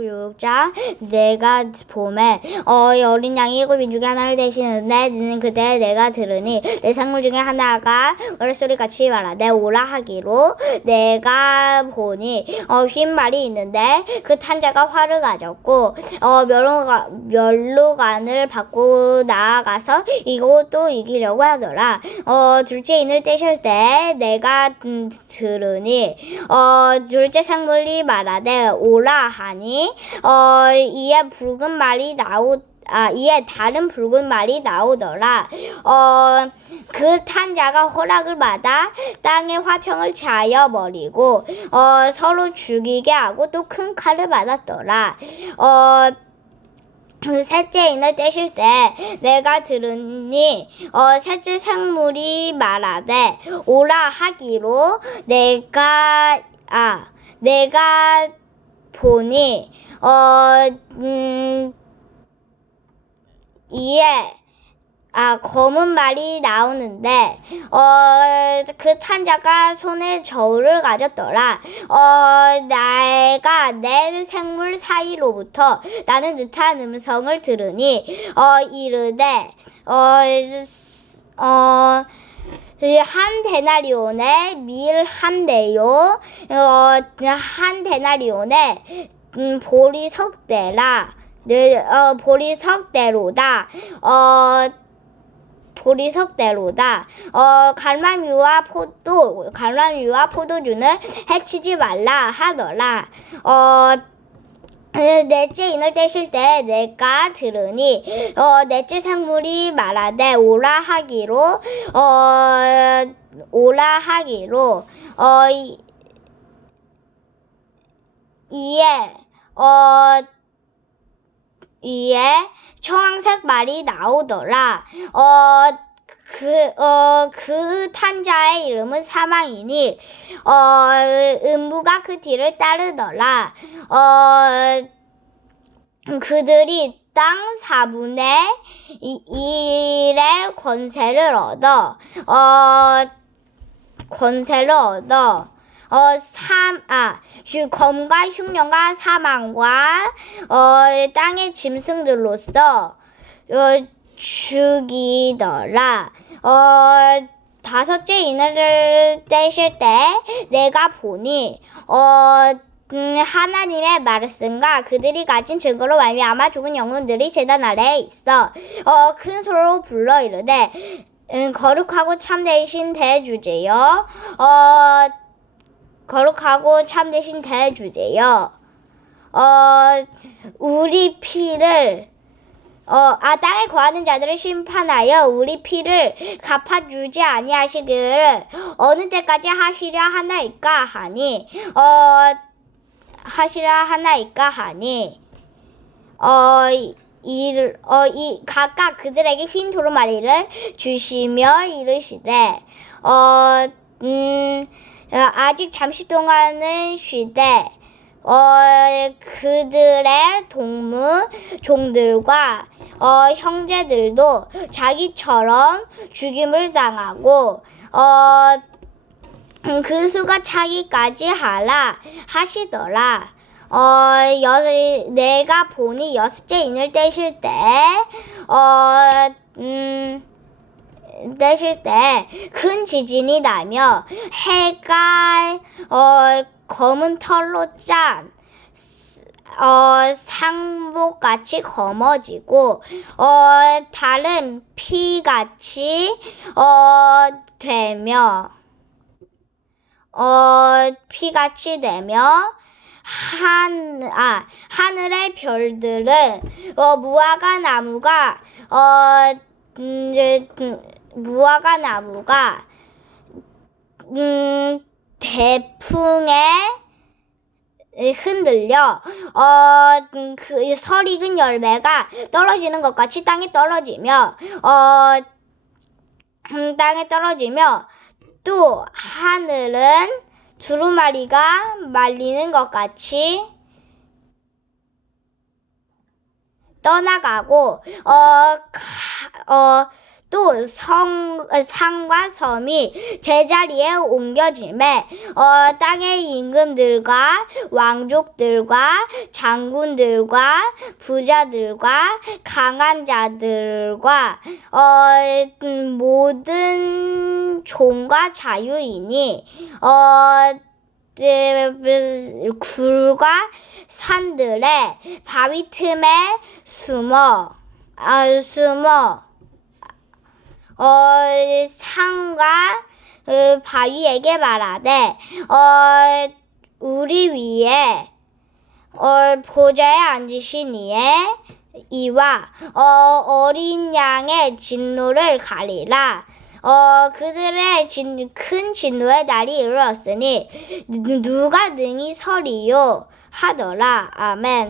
46장 내가 봄에 어, 어린 양이 일곱인 중에 하나를 대신하는데 너는 그때 내가 들으니 내 상물 중에 하나가 어릿소리 같이 말하되 오라 하기로 내가 보니 어, 흰 말이 있는데 그 탄자가 활을 가졌고 어, 멸로가, 멸로간을 받고 나아가서 이것도 이기려고 하더라. 어, 둘째 인을 떼실 때 내가 음, 들으니 어, 둘째 상물이 말하되 오라 하니 어, 이에 붉은 말이 나오 아, 이에 다른 붉은 말이 나오더라. 어, 그 탄자가 허락을 받아 땅에 화평을 차여 버리고, 어, 서로 죽이게 하고 또 큰 칼을 받았더라. 어, 그 셋째 인을 떼실 때 내가 들으니 어 셋째 상물이 말하되 오라 하기로 내가 아 내가 보니 어 음 이에 아, 검은 말이 나오는데, 어, 그 탄자가 손에 저울을 가졌더라. 어, 내가 내 생물 사이로부터 나는 듯한 음성을 들으니, 어, 이르되, 어, 어, 한 데나리온에 밀 한 대요, 어, 한 데나리온에, 음, 보리 석대라. 네, 어, 보리 석대로다. 어, 보리석대로다. 어, 갈만유와 포도, 갈만유와 포도주는 해치지 말라 하더라. 어, 넷째 인을 떼실 때 내가 들으니 어 넷째 상물이 말하되 오라 하기로 어 오라 하기로 어 이, 이에 어 이에 청황색 말이 나오더라. 어, 그, 어, 그 탄자의 이름은 사망이니, 어, 음부가 그 뒤를 따르더라. 어, 그들이 땅 4분의 1의 권세를 얻어, 어, 권세를 얻어, 어, 삼, 아, 슈, 검과 흉년과 사망과, 어, 땅의 짐승들로서, 어, 죽이더라. 어, 다섯째 인을 떼실 때 내가 보니, 어, 음, 하나님의 말씀과 그들이 가진 증거로 말미암아 죽은 영혼들이 제단 아래에 있어. 어, 큰 소리로 불러 이르되 음, 거룩하고 참되신 대주제여. 어, 거룩하고 참되신 대주제여. 어, 우리 피를 어, 아 땅에 거하는 자들을 심판하여 우리 피를 갚아주지 아니하시기를 어느 때까지 하시려 하나이까 하니? 어 하시려 하나이까 하니? 어 이, 어, 이, 각각 그들에게 흰 두루마리를 주시며 이르시되, 어, 음, 어, 아직 잠시 동안은 쉬되, 어, 그들의 동무, 종들과, 어, 형제들도 자기처럼 죽임을 당하고, 어, 음, 그 수가 차기까지 하라 하시더라. 어, 여, 내가 보니 여섯째 인을 떼실 때, 어, 음, 떼실 때 큰 지진이 나며 해가, 어, 검은 털로 짠, 어, 상복같이 검어지고, 어, 다른 피같이, 어, 되며, 어, 피같이 되며, 한, 아, 하늘의 별들은, 어, 무화과 나무가, 어, 음, 음, 무화과 나무가, 음, 대풍에 흔들려, 어, 음, 그, 설익은 열매가 떨어지는 것 같이 땅에 떨어지며, 어, 음, 땅에 떨어지며, 또 하늘은 두루마리가 말리는 것 같이 떠나가고 어, 가, 어 또 성, 어, 상과 섬이 제자리에 옮겨짐에 어, 땅의 임금들과 왕족들과 장군들과 부자들과 강한 자들과 어, 음, 모든 종과 자유인이 어, 그, 굴과 산들의 바위 틈에 숨어 아, 숨어 어, 상과 어, 바위에게 말하되 어, 우리 위에 어, 보좌에 앉으신 이의 이와 어, 어린 양의 진노를 가리라. 어, 그들의 진, 큰 진노의 날이 이르렀으니 누- 누가 능히 서리요 하더라. 아멘.